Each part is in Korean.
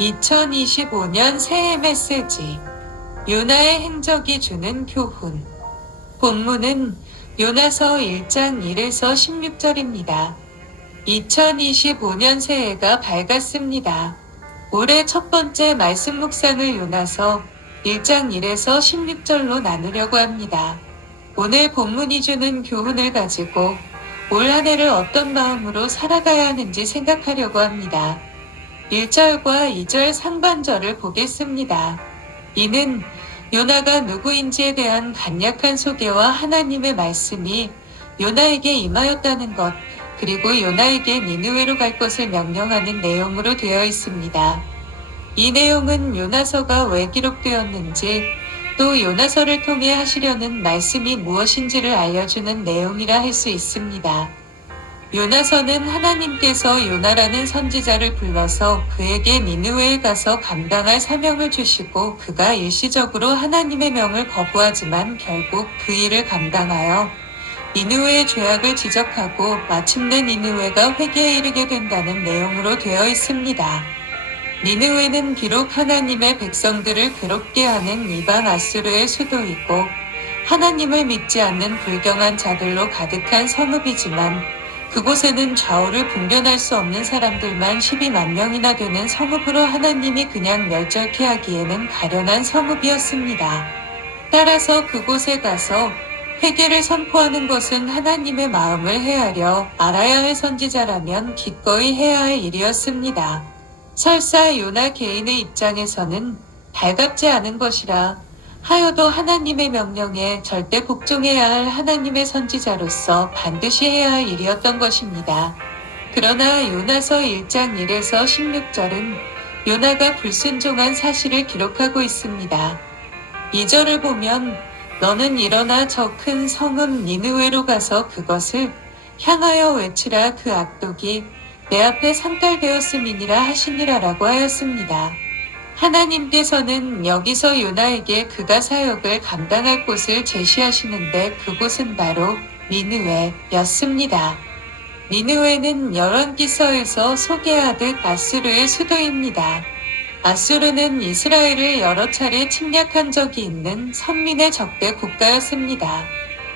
2025년 새해 메시지. 요나의 행적이 주는 교훈. 본문은 요나서 1장 1에서 16절입니다. 2025년 새해가 밝았습니다. 올해 첫 번째 말씀 묵상을 요나서 1장 1에서 16절로 나누려고 합니다. 오늘 본문이 주는 교훈을 가지고 올 한 해를 어떤 마음으로 살아가야 하는지 생각하려고 합니다. 1절과 2절 상반절을 보겠습니다. 이는 요나가 누구인지에 대한 간략한 소개와 하나님의 말씀이 요나에게 임하였다는 것, 그리고 요나에게 니느웨로 갈 것을 명령하는 내용으로 되어 있습니다. 이 내용은 요나서가 왜 기록되었는지, 또 요나서를 통해 하시려는 말씀이 무엇인지를 알려주는 내용이라 할 수 있습니다. 요나서는 하나님께서 요나라는 선지자를 불러서 그에게 니느웨에 가서 감당할 사명을 주시고 그가 일시적으로 하나님의 명을 거부하지만 결국 그 일을 감당하여 니느웨의 죄악을 지적하고 마침내 니느웨가 회개에 이르게 된다는 내용으로 되어 있습니다. 니느웨는 비록 하나님의 백성들을 괴롭게 하는 이방 아수르의 수도이고 하나님을 믿지 않는 불경한 자들로 가득한 성읍이지만 그곳에는 좌우를 분별할 수 없는 사람들만 12만 명이나 되는 성읍으로 하나님이 그냥 멸절케 하기에는 가련한 성읍이었습니다. 따라서 그곳에 가서 회개를 선포하는 것은 하나님의 마음을 헤아려 알아야 할 선지자라면 기꺼이 해야 할 일이었습니다. 설사 요나 개인의 입장에서는 달갑지 않은 것이라 하여도 하나님의 명령에 절대 복종해야 할 하나님의 선지자로서 반드시 해야 할 일이었던 것입니다. 그러나 요나서 1장 1에서 16절은 요나가 불순종한 사실을 기록하고 있습니다. 2절을 보면 너는 일어나 저 큰 성읍 니느웨로 가서 그것을 향하여 외치라. 그 악독이 내 앞에 상달되었음이니라 하시니라라고 하였습니다. 하나님께서는 여기서 요나에게 그가 사역을 감당할 곳을 제시하시는데 그곳은 바로 니느웨였습니다. 니느웨는 열왕기서에서 소개하듯 아수르의 수도입니다. 아수르는 이스라엘을 여러 차례 침략한 적이 있는 선민의 적대 국가였습니다.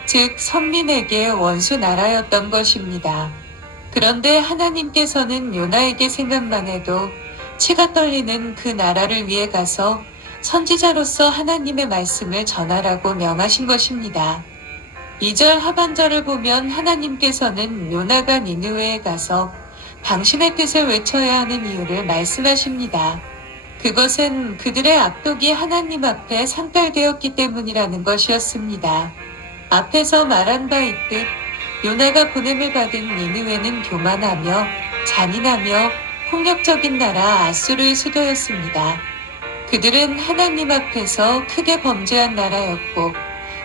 즉 선민에게 원수 나라였던 것입니다. 그런데 하나님께서는 요나에게 생각만 해도 치가 떨리는 그 나라를 위해 가서 선지자로서 하나님의 말씀을 전하라고 명하신 것입니다. 2절 하반절을 보면 하나님께서는 요나가 니느웨에 가서 당신의 뜻을 외쳐야 하는 이유를 말씀하십니다. 그것은 그들의 악독이 하나님 앞에 상달되었기 때문이라는 것이었습니다. 앞에서 말한 바 있듯 요나가 보냄을 받은 니느웨는 교만하며 잔인하며 폭력적인 나라 아수르의 수도였습니다. 그들은 하나님 앞에서 크게 범죄한 나라였고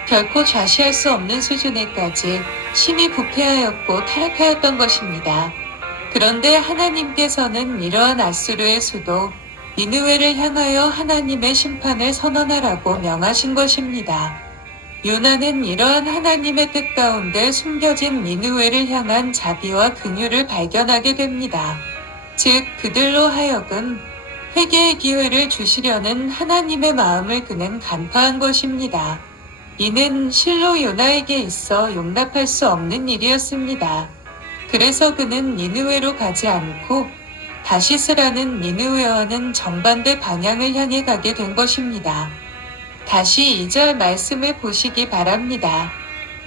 결코 좌시할 수 없는 수준에까지 심히 부패하였고 타락하였던 것입니다. 그런데 하나님께서는 이러한 아수르의 수도 니느웨를 향하여 하나님의 심판을 선언하라고 명하신 것입니다. 요나는 이러한 하나님의 뜻 가운데 숨겨진 니느웨를 향한 자비와 긍휼을 발견하게 됩니다. 즉 그들로 하여금 회개의 기회를 주시려는 하나님의 마음을 그는 간파한 것입니다. 이는 실로 요나에게 있어 용납할 수 없는 일이었습니다. 그래서 그는 니느웨로 가지 않고 다시스라는 니느웨와는 정반대 방향을 향해 가게 된 것입니다. 다시 2절 말씀을 보시기 바랍니다.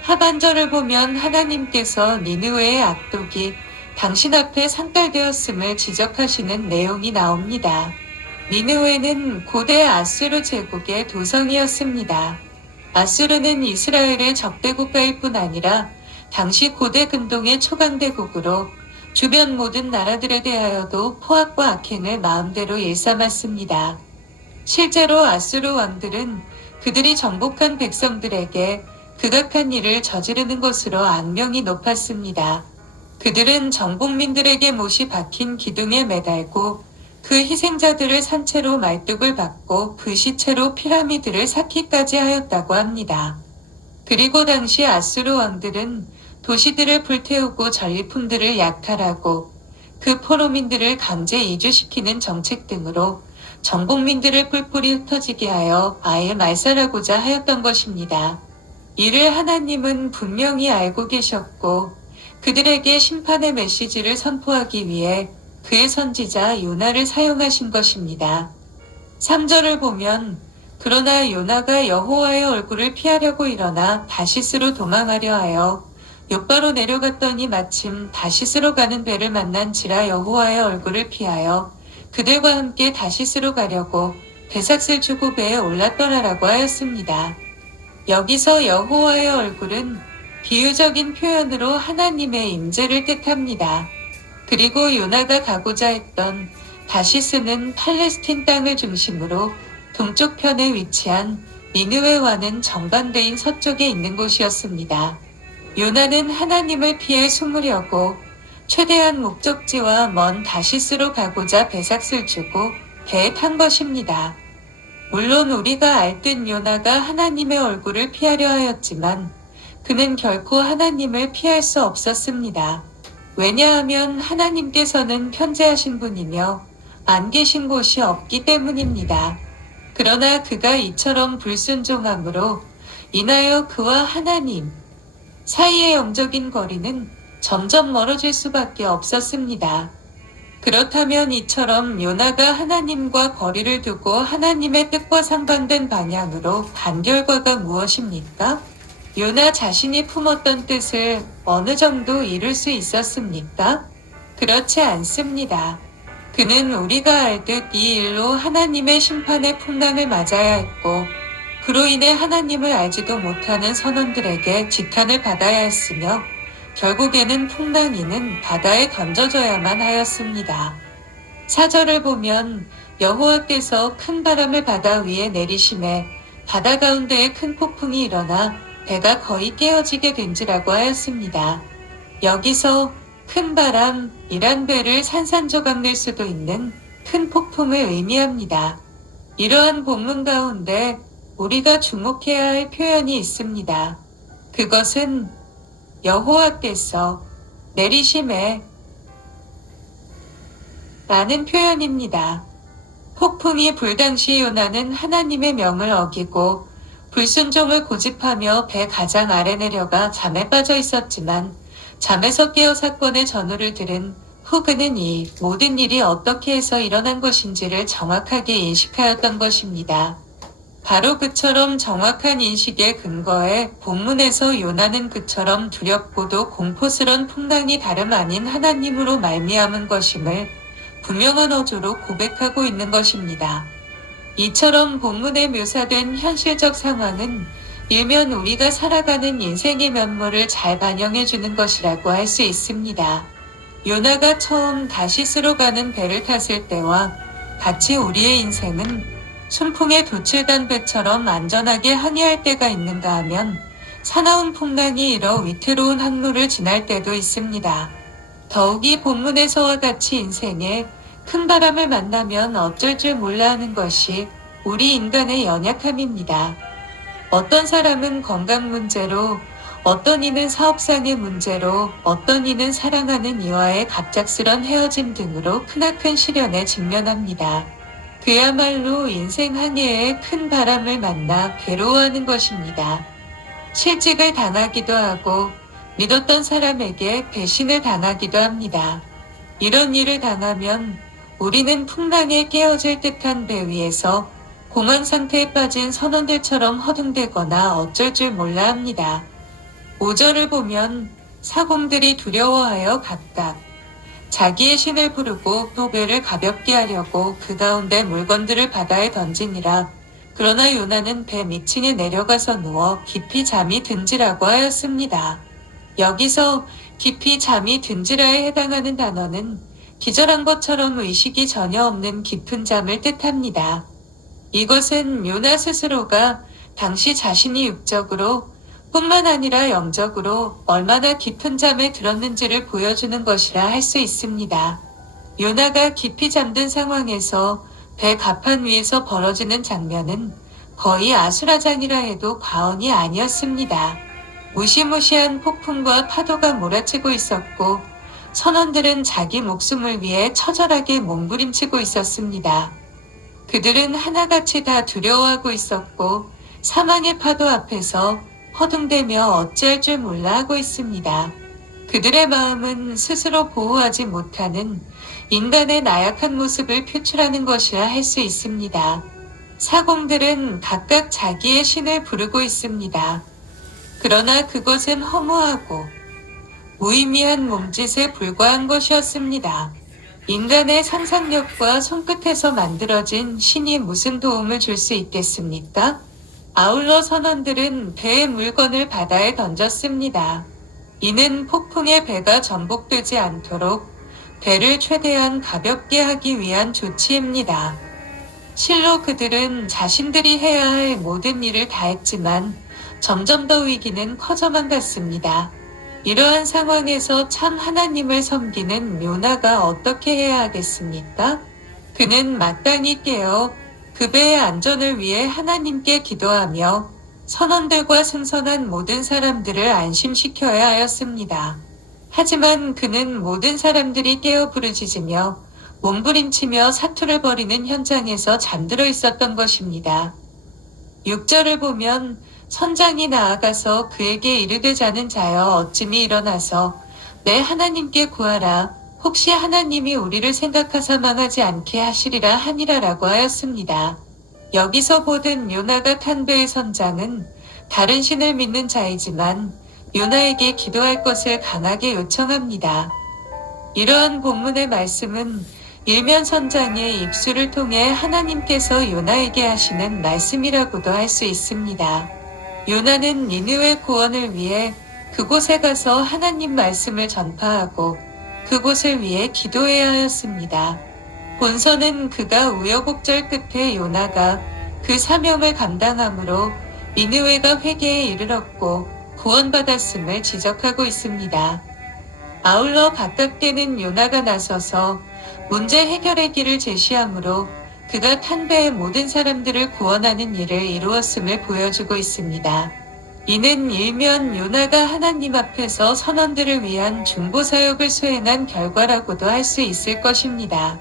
하반절을 보면 하나님께서 니느웨의 악독이 당신 앞에 상달되었음을 지적하시는 내용이 나옵니다. 니느웨는 고대 아수르 제국의 도성이었습니다. 아수르는 이스라엘의 적대 국가일 뿐 아니라 당시 고대 근동의 초강대국으로 주변 모든 나라들에 대하여도 포악과 악행을 마음대로 일삼았습니다. 실제로 아수르 왕들은 그들이 정복한 백성들에게 극악한 일을 저지르는 것으로 악명이 높았습니다. 그들은 정복민들에게 못이 박힌 기둥에 매달고 그 희생자들을 산채로 말뚝을 박고 그 시체로 피라미드를 쌓기까지 하였다고 합니다. 그리고 당시 아수르 왕들은 도시들을 불태우고 전리품들을 약탈하고 그 포로민들을 강제 이주시키는 정책 등으로 전 국민들을 뿔뿔이 흩어지게 하여 아예 말살하고자 하였던 것입니다. 이를 하나님은 분명히 알고 계셨고 그들에게 심판의 메시지를 선포하기 위해 그의 선지자 요나를 사용하신 것입니다. 3절을 보면 그러나 요나가 여호와의 얼굴을 피하려고 일어나 다시스로 도망하려 하여 욥바로 내려갔더니 마침 다시스로 가는 배를 만난지라 여호와의 얼굴을 피하여 그들과 함께 다시스로 가려고 베삭셀주고 배에 올랐더라라고 하였습니다. 여기서 여호와의 얼굴은 비유적인 표현으로 하나님의 임재를 뜻합니다. 그리고 요나가 가고자 했던 다시스는 팔레스틴 땅을 중심으로 동쪽 편에 위치한 니느웨와는 정반대인 서쪽에 있는 곳이었습니다. 요나는 하나님을 피해 숨으려고 최대한 목적지와 먼 다시스로 가고자 배삭을 주고 배에 탄 것입니다. 물론 우리가 알듯 요나가 하나님의 얼굴을 피하려 하였지만 그는 결코 하나님을 피할 수 없었습니다. 왜냐하면 하나님께서는 편재하신 분이며 안 계신 곳이 없기 때문입니다. 그러나 그가 이처럼 불순종함으로 인하여 그와 하나님 사이의 영적인 거리는 점점 멀어질 수밖에 없었습니다. 그렇다면 이처럼 요나가 하나님과 거리를 두고 하나님의 뜻과 상반된 방향으로 간 결과가 무엇입니까? 요나 자신이 품었던 뜻을 어느 정도 이룰 수 있었습니까? 그렇지 않습니다. 그는 우리가 알듯 이 일로 하나님의 심판의 풍랑을 맞아야 했고 그로 인해 하나님을 알지도 못하는 선원들에게 지탄을 받아야 했으며 결국에는 풍랑이는 바다에 던져져야만 하였습니다. 4절을 보면 여호와께서 큰 바람을 바다 위에 내리심에 바다 가운데에 큰 폭풍이 일어나 배가 거의 깨어지게 된지라고 하였습니다. 여기서 큰 바람이란 배를 산산조각 낼 수도 있는 큰 폭풍을 의미합니다. 이러한 본문 가운데 우리가 주목해야 할 표현이 있습니다. 그것은 여호와께서 내리심에 라는 표현입니다. 폭풍이 불 당시 요나는 하나님의 명을 어기고 불순종을 고집하며 배 가장 아래 내려가 잠에 빠져 있었지만 잠에서 깨어 사건의 전후를 들은 후 그는 이 모든 일이 어떻게 해서 일어난 것인지를 정확하게 인식하였던 것입니다. 바로 그처럼 정확한 인식에 근거해 본문에서 요나는 그처럼 두렵고도 공포스런 풍랑이 다름 아닌 하나님으로 말미암은 것임을 분명한 어조로 고백하고 있는 것입니다. 이처럼 본문에 묘사된 현실적 상황은 일면 우리가 살아가는 인생의 면모를 잘 반영해주는 것이라고 할 수 있습니다. 요나가 처음 다시스로 가는 배를 탔을 때와 같이 우리의 인생은 순풍에 도출된 배처럼 안전하게 항해할 때가 있는가 하면 사나운 풍랑이 일어 위태로운 항로를 지날 때도 있습니다. 더욱이 본문에서와 같이 인생에 큰 바람을 만나면 어쩔 줄 몰라 하는 것이 우리 인간의 연약함입니다. 어떤 사람은 건강 문제로, 어떤 이는 사업상의 문제로, 어떤 이는 사랑하는 이와의 갑작스런 헤어짐 등으로 크나큰 시련에 직면합니다. 그야말로 인생 항해에 큰 바람을 만나 괴로워하는 것입니다. 실직을 당하기도 하고 믿었던 사람에게 배신을 당하기도 합니다. 이런 일을 당하면 우리는 풍랑에 깨어질 듯한 배 위에서 공황 상태에 빠진 선원들처럼 허둥대거나 어쩔 줄 몰라 합니다. 5절을 보면 사공들이 두려워하여 각각 자기의 신을 부르고 또 배를 가볍게 하려고 그 가운데 물건들을 바다에 던지니라. 그러나 요나는 배 밑층에 내려가서 누워 깊이 잠이 든지라고 하였습니다. 여기서 깊이 잠이 든지라에 해당하는 단어는 기절한 것처럼 의식이 전혀 없는 깊은 잠을 뜻합니다. 이것은 요나 스스로가 당시 자신이 육적으로 뿐만 아니라 영적으로 얼마나 깊은 잠에 들었는지를 보여주는 것이라 할 수 있습니다. 요나가 깊이 잠든 상황에서 배 갑판 위에서 벌어지는 장면은 거의 아수라장이라 해도 과언이 아니었습니다. 무시무시한 폭풍과 파도가 몰아치고 있었고 선원들은 자기 목숨을 위해 처절하게 몸부림치고 있었습니다. 그들은 하나같이 다 두려워하고 있었고 사망의 파도 앞에서 허둥대며 어찌할 줄 몰라 하고 있습니다. 그들의 마음은 스스로 보호하지 못하는 인간의 나약한 모습을 표출하는 것이라 할 수 있습니다. 사공들은 각각 자기의 신을 부르고 있습니다. 그러나 그것은 허무하고 무의미한 몸짓에 불과한 것이었습니다. 인간의 상상력과 손끝에서 만들어진 신이 무슨 도움을 줄 수 있겠습니까? 아울러 선원들은 배의 물건을 바다에 던졌습니다. 이는 폭풍에 배가 전복되지 않도록 배를 최대한 가볍게 하기 위한 조치입니다. 실로 그들은 자신들이 해야 할 모든 일을 다했지만 점점 더 위기는 커져만 갔습니다. 이러한 상황에서 참 하나님을 섬기는 요나가 어떻게 해야 하겠습니까? 그는 마땅히 깨어 그 배의 안전을 위해 하나님께 기도하며 선원들과 승선한 모든 사람들을 안심시켜야 하였습니다. 하지만 그는 모든 사람들이 깨어 부르짖으며 몸부림치며 사투를 벌이는 현장에서 잠들어 있었던 것입니다. 6절을 보면 선장이 나아가서 그에게 이르되 자는 자여 어찌니 일어나서 내 하나님께 구하라. 혹시 하나님이 우리를 생각하사 망하지 않게 하시리라 하니라라고 하였습니다. 여기서 보던 요나가 탄 배의 선장은 다른 신을 믿는 자이지만 요나에게 기도할 것을 강하게 요청합니다. 이러한 본문의 말씀은 일면 선장의 입술을 통해 하나님께서 요나에게 하시는 말씀이라고도 할 수 있습니다. 요나는 니느웨 구원을 위해 그곳에 가서 하나님 말씀을 전파하고 그곳을 위해 기도해야 하였습니다. 본서는 그가 우여곡절 끝에 요나가 그 사명을 감당함으로 니느웨가 회개에 이르렀고 구원받았음을 지적하고 있습니다. 아울러 가깝게는 요나가 나서서 문제 해결의 길을 제시하므로 그가 탄 배의 모든 사람들을 구원하는 일을 이루었음을 보여주고 있습니다. 이는 일면 요나가 하나님 앞에서 선원들을 위한 중보사역을 수행한 결과라고도 할 수 있을 것입니다.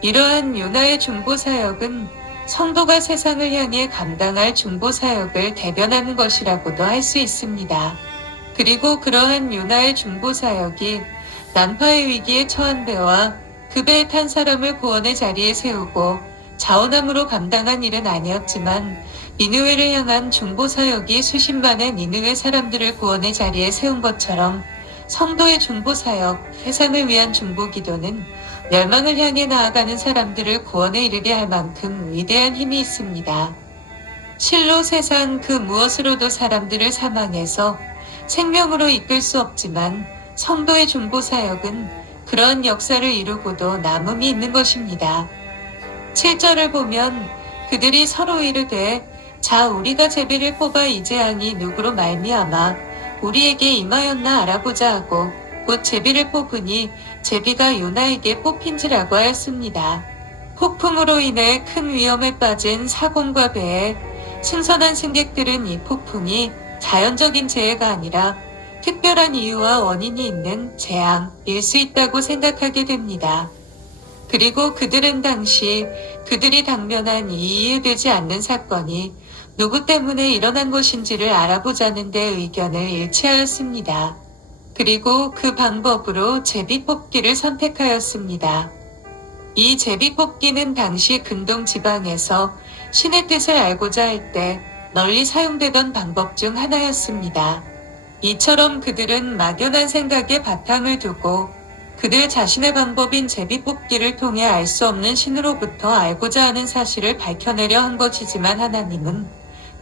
이러한 요나의 중보사역은 성도가 세상을 향해 감당할 중보사역을 대변하는 것이라고도 할 수 있습니다. 그리고 그러한 요나의 중보사역이 난파의 위기에 처한 배와 그 배에 탄 사람을 구원의 자리에 세우고 자원함으로 감당한 일은 아니었지만 니느웨를 향한 중보사역이 수십만의 니느웨 사람들을 구원의 자리에 세운 것처럼 성도의 중보사역, 세상을 위한 중보기도는 멸망을 향해 나아가는 사람들을 구원에 이르게 할 만큼 위대한 힘이 있습니다. 실로 세상 그 무엇으로도 사람들을 사망에서 생명으로 이끌 수 없지만 성도의 중보사역은 그런 역사를 이루고도 남음이 있는 것입니다. 7절을 보면 그들이 서로 이르되 자 우리가 제비를 뽑아 이 재앙이 누구로 말미암아 우리에게 임하였나 알아보자 하고 곧 제비를 뽑으니 제비가 요나에게 뽑힌지라고 하였습니다. 폭풍으로 인해 큰 위험에 빠진 사공과 배에 승선한 승객들은 이 폭풍이 자연적인 재해가 아니라 특별한 이유와 원인이 있는 재앙일 수 있다고 생각하게 됩니다. 그리고 그들은 당시 그들이 당면한 이해되지 않는 사건이 누구 때문에 일어난 것인지를 알아보자는 데 의견을 일치하였습니다. 그리고 그 방법으로 제비 뽑기를 선택하였습니다. 이 제비 뽑기는 당시 근동 지방에서 신의 뜻을 알고자 할 때 널리 사용되던 방법 중 하나였습니다. 이처럼 그들은 막연한 생각에 바탕을 두고 그들 자신의 방법인 제비 뽑기를 통해 알 수 없는 신으로부터 알고자 하는 사실을 밝혀내려 한 것이지만 하나님은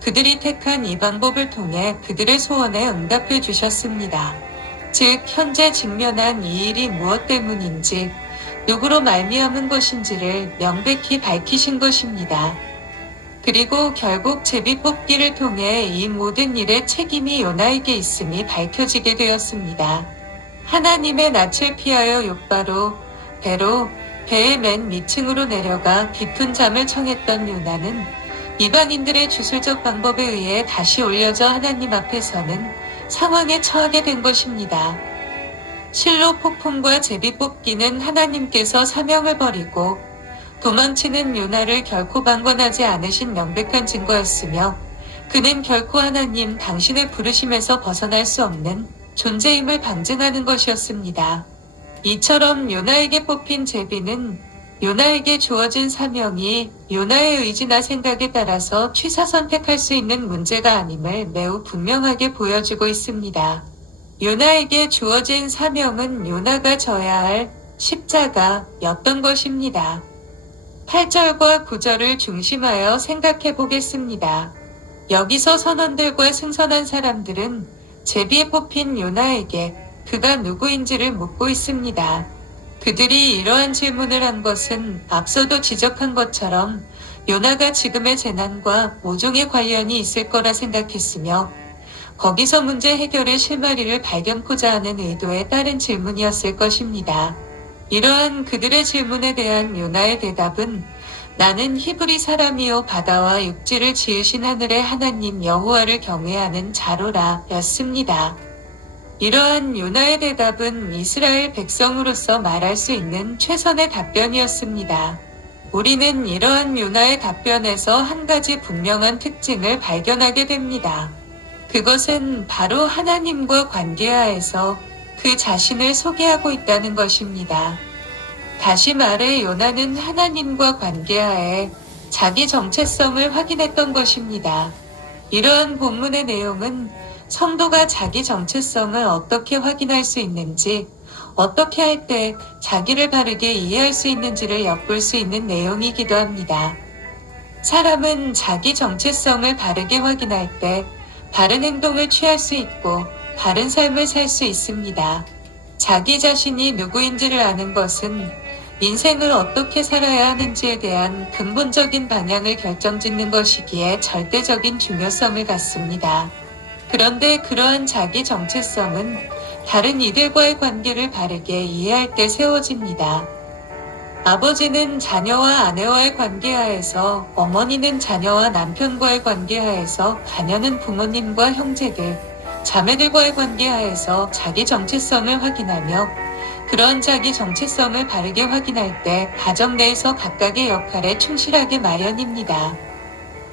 그들이 택한 이 방법을 통해 그들의 소원에 응답해 주셨습니다. 즉 현재 직면한 이 일이 무엇 때문인지 누구로 말미암은 것인지를 명백히 밝히신 것입니다. 그리고 결국 제비 뽑기를 통해 이 모든 일의 책임이 요나에게 있음이 밝혀지게 되었습니다. 하나님의 낯을 피하여 욥바로 배로 배의 맨 밑층으로 내려가 깊은 잠을 청했던 요나는 이방인들의 주술적 방법에 의해 다시 올려져 하나님 앞에 서는 상황에 처하게 된 것입니다. 실로 폭풍과 제비 뽑기는 하나님께서 사명을 버리고 도망치는 요나를 결코 방관하지 않으신 명백한 증거였으며 그는 결코 하나님 당신의 부르심에서 벗어날 수 없는 존재임을 방증하는 것이었습니다. 이처럼 요나에게 뽑힌 제비는 요나에게 주어진 사명이 요나의 의지나 생각에 따라서 취사 선택할 수 있는 문제가 아님을 매우 분명하게 보여주고 있습니다. 요나에게 주어진 사명은 요나가 져야 할 십자가였던 것입니다. 8절과 9절을 중심하여 생각해 보겠습니다. 여기서 선원들과 승선한 사람들은 제비에 뽑힌 요나에게 그가 누구인지를 묻고 있습니다. 그들이 이러한 질문을 한 것은 앞서도 지적한 것처럼 요나가 지금의 재난과 모종의 관련이 있을 거라 생각했으며 거기서 문제 해결의 실마리를 발견코자 하는 의도에 따른 질문이었을 것입니다. 이러한 그들의 질문에 대한 요나의 대답은 나는 히브리 사람이요 바다와 육지를 지으신 하늘의 하나님 여호와를 경외하는 자로라 였습니다. 이러한 요나의 대답은 이스라엘 백성으로서 말할 수 있는 최선의 답변이었습니다. 우리는 이러한 요나의 답변에서 한 가지 분명한 특징을 발견하게 됩니다. 그것은 바로 하나님과 관계하에서 그 자신을 소개하고 있다는 것입니다. 다시 말해 요나는 하나님과 관계하에 자기 정체성을 확인했던 것입니다. 이러한 본문의 내용은 성도가 자기 정체성을 어떻게 확인할 수 있는지, 어떻게 할 때 자기를 바르게 이해할 수 있는지를 엿볼 수 있는 내용이기도 합니다. 사람은 자기 정체성을 바르게 확인할 때 바른 행동을 취할 수 있고 바른 삶을 살 수 있습니다. 자기 자신이 누구인지를 아는 것은 인생을 어떻게 살아야 하는지에 대한 근본적인 방향을 결정짓는 것이기에 절대적인 중요성을 갖습니다. 그런데 그러한 자기 정체성은 다른 이들과의 관계를 바르게 이해할 때 세워집니다. 아버지는 자녀와 아내와의 관계하에서, 어머니는 자녀와 남편과의 관계하에서, 자녀는 부모님과 형제들, 자매들과의 관계하에서 자기 정체성을 확인하며 그런 자기 정체성을 바르게 확인할 때 가정 내에서 각각의 역할에 충실하게 마련입니다.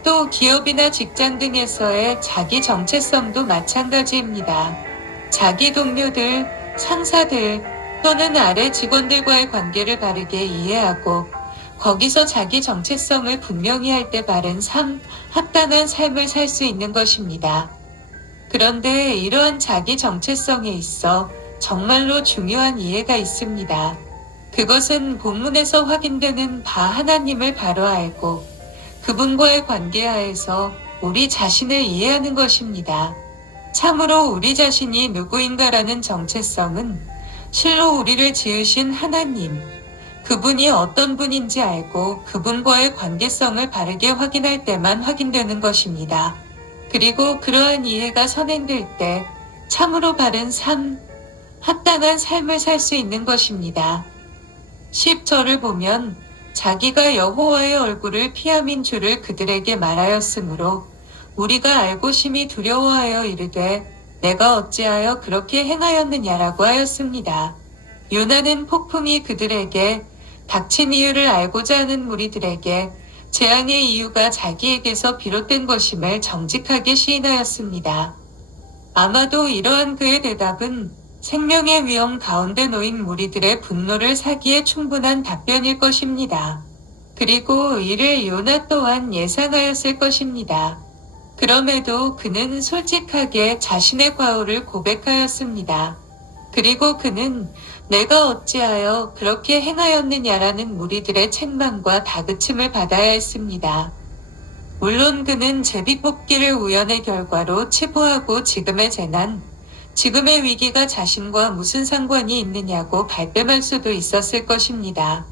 또 기업이나 직장 등에서의 자기 정체성도 마찬가지입니다. 자기 동료들, 상사들 또는 아래 직원들과의 관계를 바르게 이해하고 거기서 자기 정체성을 분명히 할 때 바른 삶, 합당한 삶을 살 수 있는 것입니다. 그런데 이러한 자기 정체성에 있어 정말로 중요한 이해가 있습니다. 그것은 본문에서 확인되는 바 하나님을 바로 알고 그분과의 관계하에서 우리 자신을 이해하는 것입니다. 참으로 우리 자신이 누구인가라는 정체성은 실로 우리를 지으신 하나님, 그분이 어떤 분인지 알고 그분과의 관계성을 바르게 확인할 때만 확인되는 것입니다. 그리고 그러한 이해가 선행될 때 참으로 바른 삶, 합당한 삶을 살 수 있는 것입니다. 10절을 보면 자기가 여호와의 얼굴을 피함인 줄을 그들에게 말하였으므로 우리가 알고 심히 두려워하여 이르되 내가 어찌하여 그렇게 행하였느냐라고 하였습니다. 요나는 폭풍이 그들에게 닥친 이유를 알고자 하는 무리들에게 재앙의 이유가 자기에게서 비롯된 것임을 정직하게 시인하였습니다. 아마도 이러한 그의 대답은 생명의 위험 가운데 놓인 무리들의 분노를 사기에 충분한 답변일 것입니다. 그리고 이를 요나 또한 예상하였을 것입니다. 그럼에도 그는 솔직하게 자신의 과오를 고백하였습니다. 그리고 그는 내가 어찌하여 그렇게 행하였느냐라는 무리들의 책망과 다그침을 받아야 했습니다. 물론 그는 제비뽑기를 우연의 결과로 치부하고 지금의 재난, 지금의 위기가 자신과 무슨 상관이 있느냐고 발뺌할 수도 있었을 것입니다.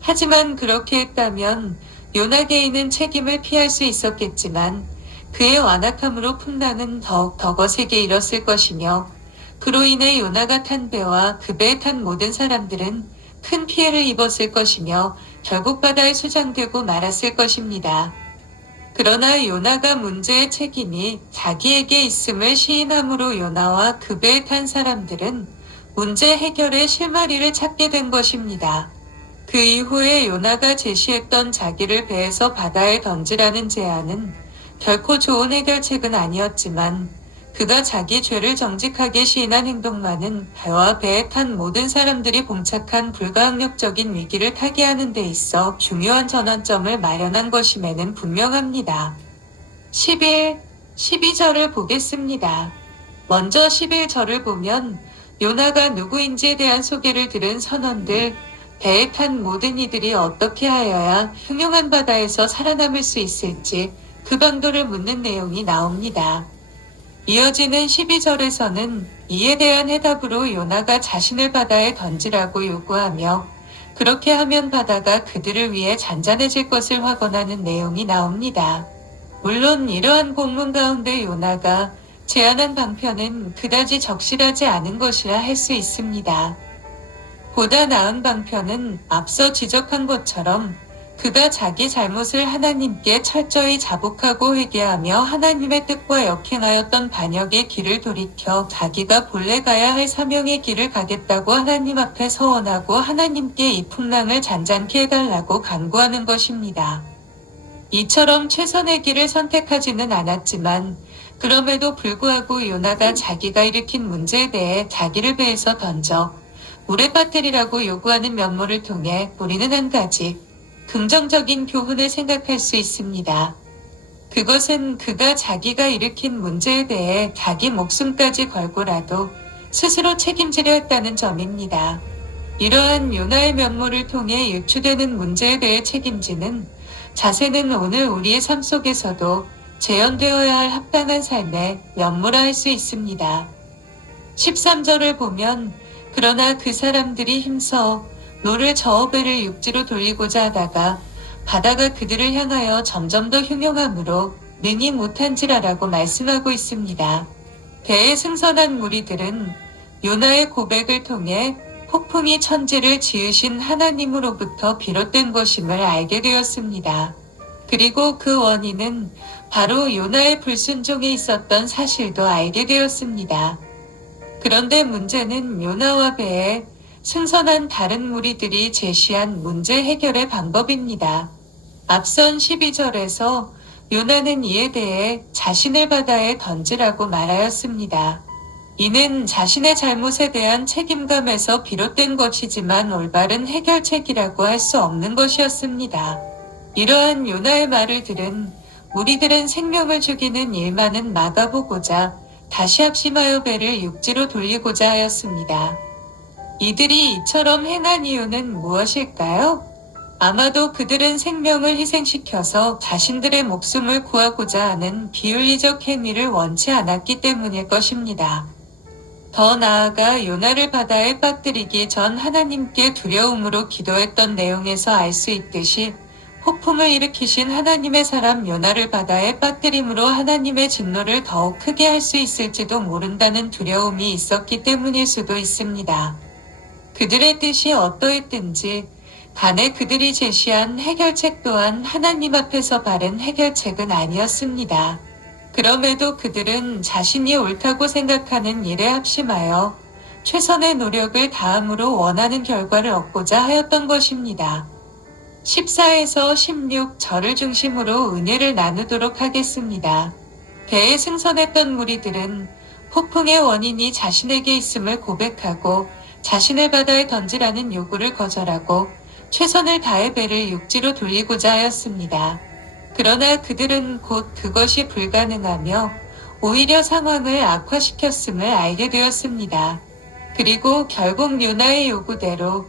하지만 그렇게 했다면 요나 개인은 책임을 피할 수 있었겠지만 그의 완악함으로 풍랑은 더욱 더 거세게 일었을 것이며 그로 인해 요나가 탄 배와 그 배에 탄 모든 사람들은 큰 피해를 입었을 것이며 결국 바다에 수장되고 말았을 것입니다. 그러나 요나가 문제의 책임이 자기에게 있음을 시인함으로 요나와 그 배에 탄 사람들은 문제 해결의 실마리를 찾게 된 것입니다. 그 이후에 요나가 제시했던 자기를 배에서 바다에 던지라는 제안은 결코 좋은 해결책은 아니었지만 그가 자기 죄를 정직하게 시인한 행동만은 배와 배에 탄 모든 사람들이 봉착한 불가항력적인 위기를 타개하는 데 있어 중요한 전환점을 마련한 것임에는 분명합니다. 12절을 보겠습니다. 먼저 11절을 보면 요나가 누구인지에 대한 소개를 들은 선원들, 배에 탄 모든 이들이 어떻게 하여야 흉흉한 바다에서 살아남을 수 있을지 그 방도를 묻는 내용이 나옵니다. 이어지는 12절에서는 이에 대한 해답으로 요나가 자신을 바다에 던지라고 요구하며 그렇게 하면 바다가 그들을 위해 잔잔해질 것을 확언하는 내용이 나옵니다. 물론 이러한 본문 가운데 요나가 제안한 방편은 그다지 적실하지 않은 것이라 할 수 있습니다. 보다 나은 방편은 앞서 지적한 것처럼 그가 자기 잘못을 하나님께 철저히 자복하고 회개하며 하나님의 뜻과 역행하였던 반역의 길을 돌이켜 자기가 본래 가야 할 사명의 길을 가겠다고 하나님 앞에 서원하고 하나님께 이 풍랑을 잔잔케 해달라고 간구하는 것입니다. 이처럼 최선의 길을 선택하지는 않았지만 그럼에도 불구하고 요나가 자기가 일으킨 문제에 대해 자기를 배에서 던져 물에 빠뜨리라고 요구하는 면모를 통해 우리는 한 가지 긍정적인 교훈을 생각할 수 있습니다. 그것은 그가 자기가 일으킨 문제에 대해 자기 목숨까지 걸고라도 스스로 책임지려 했다는 점입니다. 이러한 요나의 면모를 통해 유추되는 문제에 대해 책임지는 자세는 오늘 우리의 삶 속에서도 재현되어야 할 합당한 삶의 면모라 할 수 있습니다. 13절을 보면 그러나 그 사람들이 힘써 노를 저어 배를 육지로 돌리고자 하다가 바다가 그들을 향하여 점점 더 흉흉함으로 능히 못한지라라고 말씀하고 있습니다. 배에 승선한 무리들은 요나의 고백을 통해 폭풍이 천지를 지으신 하나님으로부터 비롯된 것임을 알게 되었습니다. 그리고 그 원인은 바로 요나의 불순종에 있었던 사실도 알게 되었습니다. 그런데 문제는 요나와 배에 승선한 다른 무리들이 제시한 문제 해결의 방법입니다. 앞선 12절에서 요나는 이에 대해 자신을 바다에 던지라고 말하였습니다. 이는 자신의 잘못에 대한 책임감에서 비롯된 것이지만 올바른 해결책이라고 할 수 없는 것이었습니다. 이러한 요나의 말을 들은 무리들은 생명을 죽이는 일만은 막아보고자 다시 합심하여 배를 육지로 돌리고자 하였습니다. 이들이 이처럼 행한 이유는 무엇일까요? 아마도 그들은 생명을 희생시켜서 자신들의 목숨을 구하고자 하는 비윤리적 행위를 원치 않았기 때문일 것입니다. 더 나아가 요나를 바다에 빠뜨리기 전 하나님께 두려움으로 기도했던 내용에서 알 수 있듯이 폭풍을 일으키신 하나님의 사람 요나를 바다에 빠뜨림으로 하나님의 진노를 더욱 크게 할 수 있을지도 모른다는 두려움이 있었기 때문일 수도 있습니다. 그들의 뜻이 어떠했든지 간에 그들이 제시한 해결책 또한 하나님 앞에서 바른 해결책은 아니었습니다. 그럼에도 그들은 자신이 옳다고 생각하는 일에 합심하여 최선의 노력을 다함으로 원하는 결과를 얻고자 하였던 것입니다. 14에서 16절을 중심으로 은혜를 나누도록 하겠습니다. 배에 승선했던 무리들은 폭풍의 원인이 자신에게 있음을 고백하고 자신을 바다에 던지라는 요구를 거절하고 최선을 다해 배를 육지로 돌리고자 하였습니다. 그러나 그들은 곧 그것이 불가능하며 오히려 상황을 악화시켰음을 알게 되었습니다. 그리고 결국 요나의 요구대로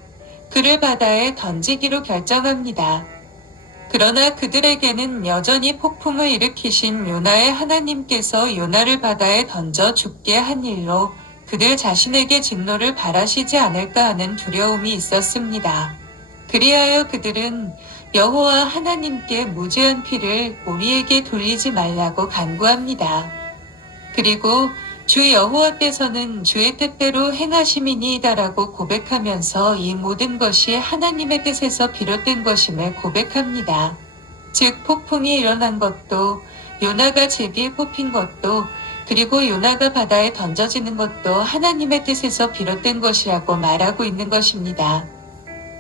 그를 바다에 던지기로 결정합니다. 그러나 그들에게는 여전히 폭풍을 일으키신 요나의 하나님께서 요나를 바다에 던져 죽게 한 일로 그들 자신에게 진노를 바라시지 않을까 하는 두려움이 있었습니다. 그리하여 그들은 여호와 하나님께 무죄한 피를 우리에게 돌리지 말라고 간구합니다. 그리고 주 여호와께서는 주의 뜻대로 행하심이니이다라고 고백하면서 이 모든 것이 하나님의 뜻에서 비롯된 것임을 고백합니다. 즉 폭풍이 일어난 것도 요나가 제비에 뽑힌 것도 그리고 요나가 바다에 던져지는 것도 하나님의 뜻에서 비롯된 것이라고 말하고 있는 것입니다.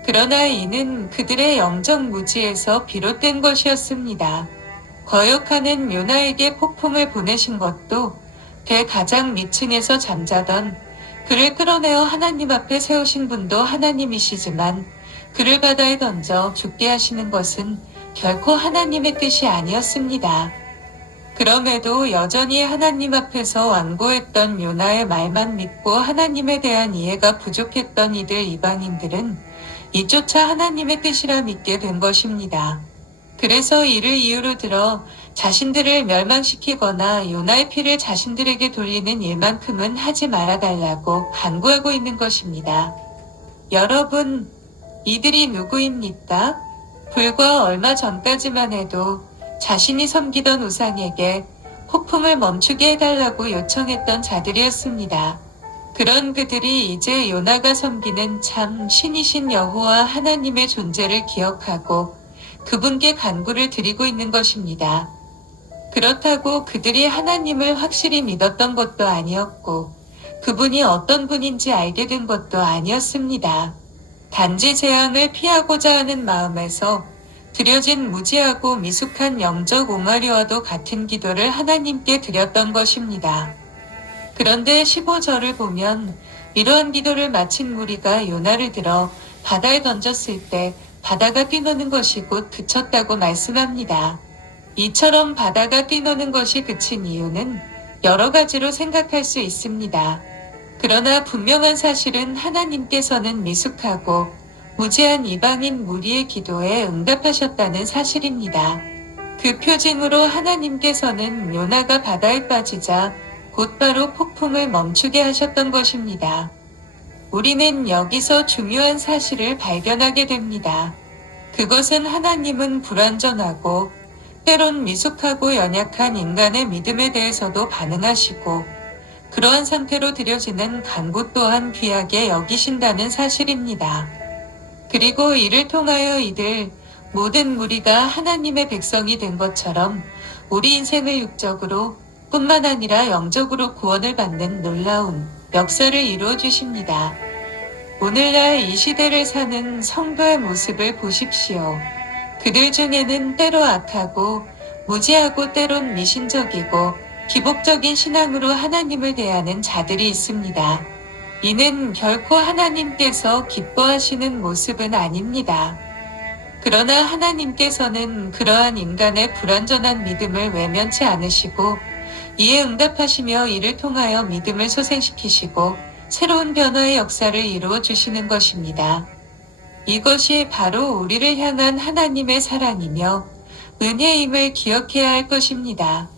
그러나 이는 그들의 영적 무지에서 비롯된 것이었습니다. 거역하는 요나에게 폭풍을 보내신 것도 배 가장 밑층에서 잠자던 그를 끌어내어 하나님 앞에 세우신 분도 하나님이시지만 그를 바다에 던져 죽게 하시는 것은 결코 하나님의 뜻이 아니었습니다. 그럼에도 여전히 하나님 앞에서 완고했던 요나의 말만 믿고 하나님에 대한 이해가 부족했던 이들 이방인들은 이조차 하나님의 뜻이라 믿게 된 것입니다. 그래서 이를 이유로 들어 자신들을 멸망시키거나 요나의 피를 자신들에게 돌리는 일만큼은 하지 말아달라고 간구하고 있는 것입니다. 여러분, 이들이 누구입니까? 불과 얼마 전까지만 해도 자신이 섬기던 우상에게 폭풍을 멈추게 해달라고 요청했던 자들이었습니다. 그런 그들이 이제 요나가 섬기는 참 신이신 여호와 하나님의 존재를 기억하고 그분께 간구를 드리고 있는 것입니다. 그렇다고 그들이 하나님을 확실히 믿었던 것도 아니었고 그분이 어떤 분인지 알게 된 것도 아니었습니다. 단지 재앙을 피하고자 하는 마음에서 드려진 무지하고 미숙한 영적 옹알이와도 같은 기도를 하나님께 드렸던 것입니다. 그런데 15절을 보면 이러한 기도를 마친 무리가 요나를 들어 바다에 던졌을 때 바다가 뛰노는 것이 곧 그쳤다고 말씀합니다. 이처럼 바다가 뛰노는 것이 그친 이유는 여러 가지로 생각할 수 있습니다. 그러나 분명한 사실은 하나님께서는 미숙하고 무지한 이방인 무리의 기도에 응답하셨다는 사실입니다. 그 표징으로 하나님께서는 요나가 바다에 빠지자 곧바로 폭풍을 멈추게 하셨던 것입니다. 우리는 여기서 중요한 사실을 발견하게 됩니다. 그것은 하나님은 불완전하고 때론 미숙하고 연약한 인간의 믿음에 대해서도 반응하시고 그러한 상태로 드려지는 간구 또한 귀하게 여기신다는 사실입니다. 그리고 이를 통하여 이들 모든 무리가 하나님의 백성이 된 것처럼 우리 인생을 육적으로 뿐만 아니라 영적으로 구원을 받는 놀라운 역사를 이루어 주십니다. 오늘날 이 시대를 사는 성도의 모습을 보십시오. 그들 중에는 때로 악하고 무지하고 때론 미신적이고 기복적인 신앙으로 하나님을 대하는 자들이 있습니다. 이는 결코 하나님께서 기뻐하시는 모습은 아닙니다. 그러나 하나님께서는 그러한 인간의 불완전한 믿음을 외면치 않으시고 이에 응답하시며 이를 통하여 믿음을 소생시키시고 새로운 변화의 역사를 이루어 주시는 것입니다. 이것이 바로 우리를 향한 하나님의 사랑이며 은혜임을 기억해야 할 것입니다.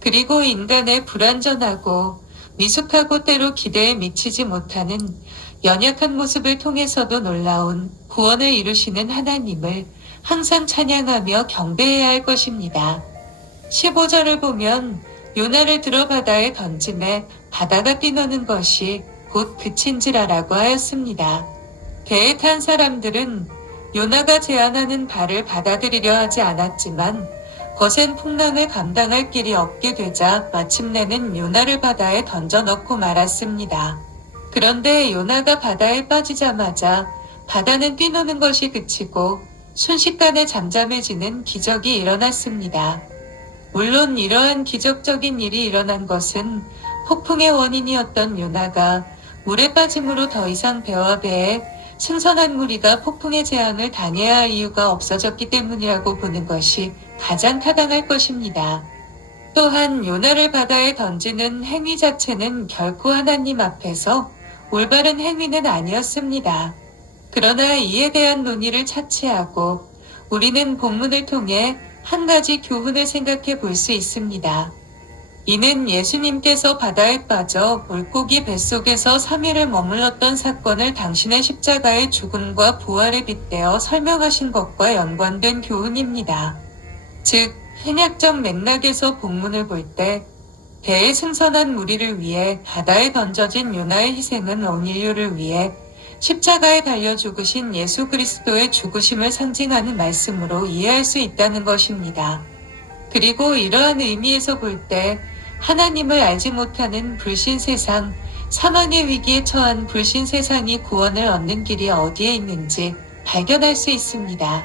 그리고 인간의 불완전하고 미숙하고 때로 기대에 미치지 못하는 연약한 모습을 통해서도 놀라운 구원을 이루시는 하나님을 항상 찬양하며 경배해야 할 것입니다. 15절을 보면 요나를 들어 바다에 던짐에 바다가 뛰노는 것이 곧 그친지라라고 하였습니다. 배에 탄 사람들은 요나가 제안하는 바를 받아들이려 하지 않았지만 거센 풍랑을 감당할 길이 없게 되자 마침내는 요나를 바다에 던져 넣고 말았습니다. 그런데 요나가 바다에 빠지자마자 바다는 뛰노는 것이 그치고 순식간에 잠잠해지는 기적이 일어났습니다. 물론 이러한 기적적인 일이 일어난 것은 폭풍의 원인이었던 요나가 물에 빠짐으로 더 이상 배와 배에 승선한 무리가 폭풍의 재앙을 당해야 할 이유가 없어졌기 때문이라고 보는 것이 가장 타당할 것입니다. 또한 요나를 바다에 던지는 행위 자체는 결코 하나님 앞에서 올바른 행위는 아니었습니다. 그러나 이에 대한 논의를 차치하고 우리는 본문을 통해 한 가지 교훈을 생각해 볼 수 있습니다. 이는 예수님께서 바다에 빠져 물고기 뱃속에서 3일을 머물렀던 사건을 당신의 십자가의 죽음과 부활에 빗대어 설명하신 것과 연관된 교훈입니다. 즉, 신약적 맥락에서 본문을 볼 때 배에 승선한 무리를 위해 바다에 던져진 요나의 희생은 온 인류를 위해 십자가에 달려 죽으신 예수 그리스도의 죽으심을 상징하는 말씀으로 이해할 수 있다는 것입니다. 그리고 이러한 의미에서 볼 때 하나님을 알지 못하는 불신 세상, 사망의 위기에 처한 불신 세상이 구원을 얻는 길이 어디에 있는지 발견할 수 있습니다.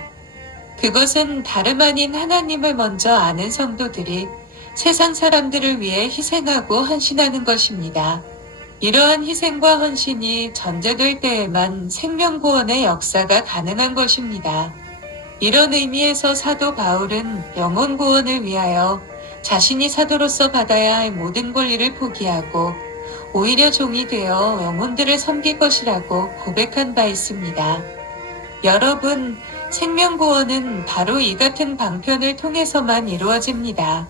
그것은 다름 아닌 하나님을 먼저 아는 성도들이 세상 사람들을 위해 희생하고 헌신하는 것입니다. 이러한 희생과 헌신이 전제될 때에만 생명구원의 역사가 가능한 것입니다. 이런 의미에서 사도 바울은 영혼구원을 위하여 자신이 사도로서 받아야 할 모든 권리를 포기하고 오히려 종이 되어 영혼들을 섬길 것이라고 고백한 바 있습니다. 여러분, 생명구원은 바로 이 같은 방편을 통해서만 이루어집니다.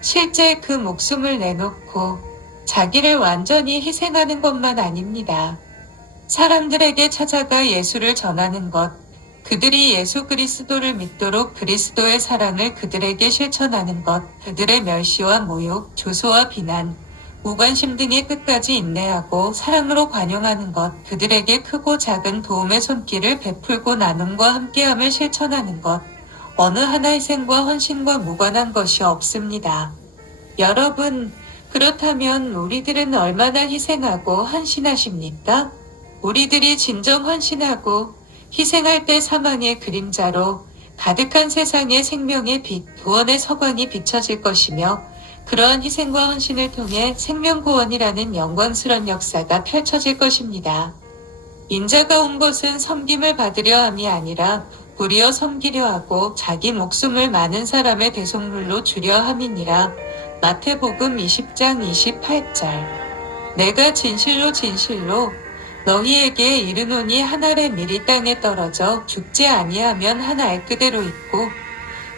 실제 그 목숨을 내놓고 자기를 완전히 희생하는 것만 아닙니다. 사람들에게 찾아가 예수를 전하는 것, 그들이 예수 그리스도를 믿도록 그리스도의 사랑을 그들에게 실천하는 것, 그들의 멸시와 모욕, 조소와 비난, 무관심 등의 끝까지 인내하고 사랑으로 관용하는 것, 그들에게 크고 작은 도움의 손길을 베풀고 나눔과 함께함을 실천하는 것, 어느 하나 희생과 헌신과 무관한 것이 없습니다. 여러분, 그렇다면 우리들은 얼마나 희생하고 헌신하십니까? 우리들이 진정 헌신하고 희생할 때 사망의 그림자로 가득한 세상의 생명의 빛, 구원의 서광이 비춰질 것이며 그러한 희생과 헌신을 통해 생명구원이라는 영광스러운 역사가 펼쳐질 것입니다. 인자가 온 것은 섬김을 받으려 함이 아니라 도리어 섬기려 하고 자기 목숨을 많은 사람의 대속물로 주려 함이니라. 마태복음 20장 28절. 내가 진실로 진실로 너희에게 이르노니 한 알의 밀이 땅에 떨어져 죽지 아니하면 한 알 그대로 있고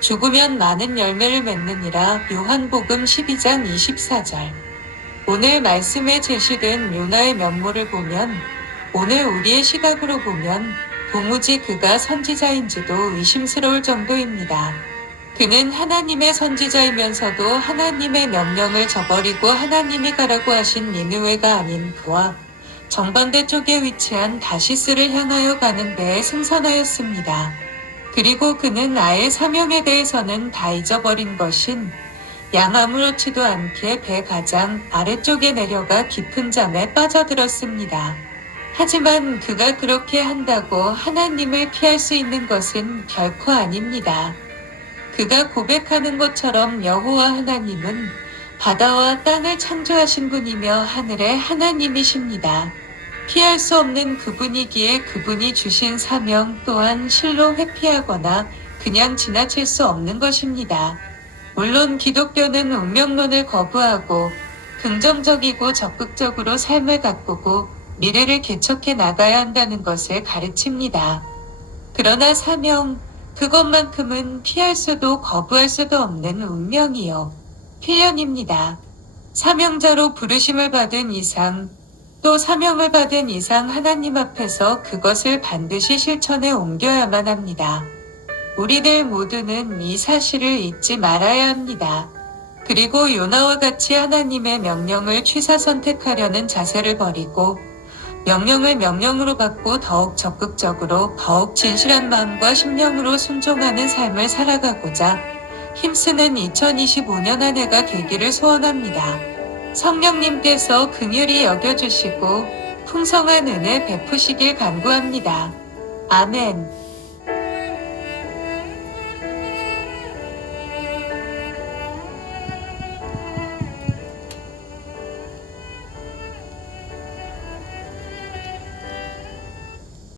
죽으면 많은 열매를 맺느니라. 요한복음 12장 24절. 오늘 말씀에 제시된 요나의 면모를 보면, 오늘 우리의 시각으로 보면 도무지 그가 선지자인지도 의심스러울 정도입니다. 그는 하나님의 선지자이면서도 하나님의 명령을 저버리고 하나님이 가라고 하신 니느웨가 아닌 그와 정반대 쪽에 위치한 다시스를 향하여 가는 배에 승선하였습니다. 그리고 그는 아예 사명에 대해서는 다 잊어버린 것인 양 아무렇지도 않게 배 가장 아래쪽에 내려가 깊은 잠에 빠져들었습니다. 하지만 그가 그렇게 한다고 하나님을 피할 수 있는 것은 결코 아닙니다. 그가 고백하는 것처럼 여호와 하나님은 바다와 땅을 창조하신 분이며 하늘의 하나님이십니다. 피할 수 없는 그분이기에 그분이 주신 사명 또한 실로 회피하거나 그냥 지나칠 수 없는 것입니다. 물론 기독교는 운명론을 거부하고 긍정적이고 적극적으로 삶을 가꾸고 미래를 개척해 나가야 한다는 것을 가르칩니다. 그러나 사명, 그것만큼은 피할 수도 거부할 수도 없는 운명이요. 필연입니다. 사명자로 부르심을 받은 이상, 또 사명을 받은 이상 하나님 앞에서 그것을 반드시 실천에 옮겨야만 합니다. 우리들 모두는 이 사실을 잊지 말아야 합니다. 그리고 요나와 같이 하나님의 명령을 취사 선택하려는 자세를 버리고 명령을 명령으로 받고 더욱 적극적으로 더욱 진실한 마음과 심령으로 순종하는 삶을 살아가고자 힘쓰는 2025년 한 해가 되기를 소원합니다. 성령님께서 긍휼히 여겨주시고 풍성한 은혜 베푸시길 간구합니다. 아멘.